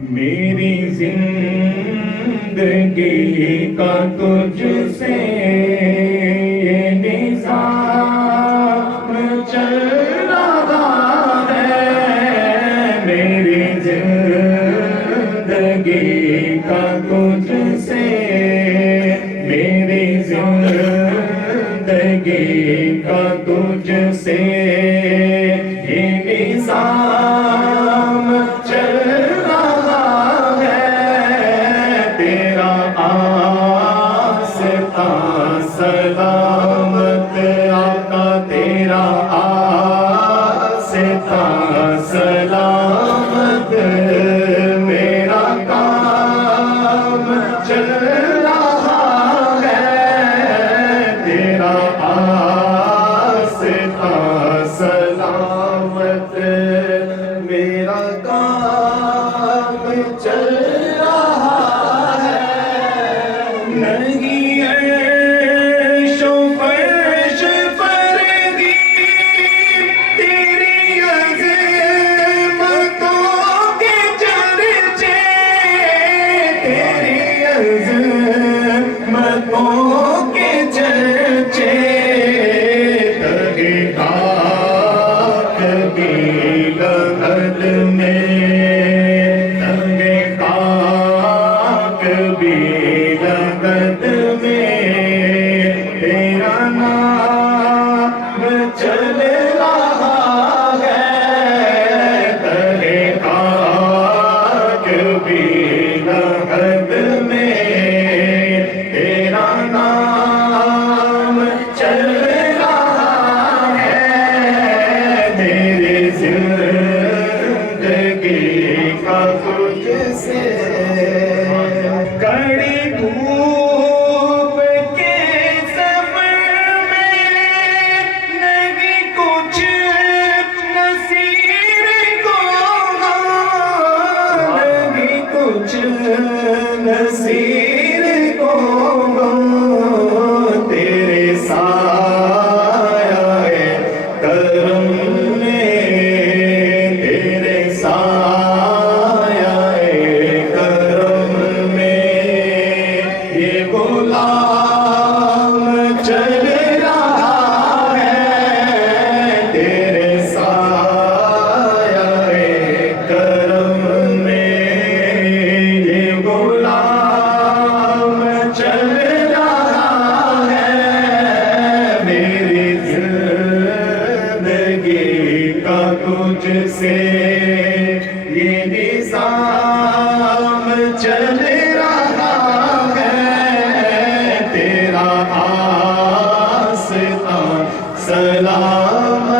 میری زندگی کا تجھ سے یہ نظام چل رہا ہے، میری زندگی کا تجھ سے، میری زندگی کا تجھ سے یہ نظام چل رہا ہے، تیرا آستان سلامت آقا، تیرا آستان سلامت، میرا کام چل رہا ہے، تیرا آستان سلامت، میرا کام چل رہا ہے، نہیں عیش و فرش پر بھی تیری عظمتوں کے چرچے، تیری عظمتوں کے چرچے، تگے خاک کی لغت میں، تگے خاک بھی لغت میں، تیرا نام چل رہا ہے، تگے خاک بھی لغت میں، تیرا نام چل رہا ہے، میری زندگی کا تجھ سے، کڑی دھوپ کے سفر میں نہیں کچھ نصیر کو، نہیں کچھ نصیر کو، تیرے سایہ کرم میں، تیرے سایہ کرم میں یہ غلام چل رہا ہے، تیرے سایہ کرم میں یہ غلام چل رہا ہے، میری زندگی کا تجھ سے یہ نظام چل رہا ہے، تیرا آستان سلامت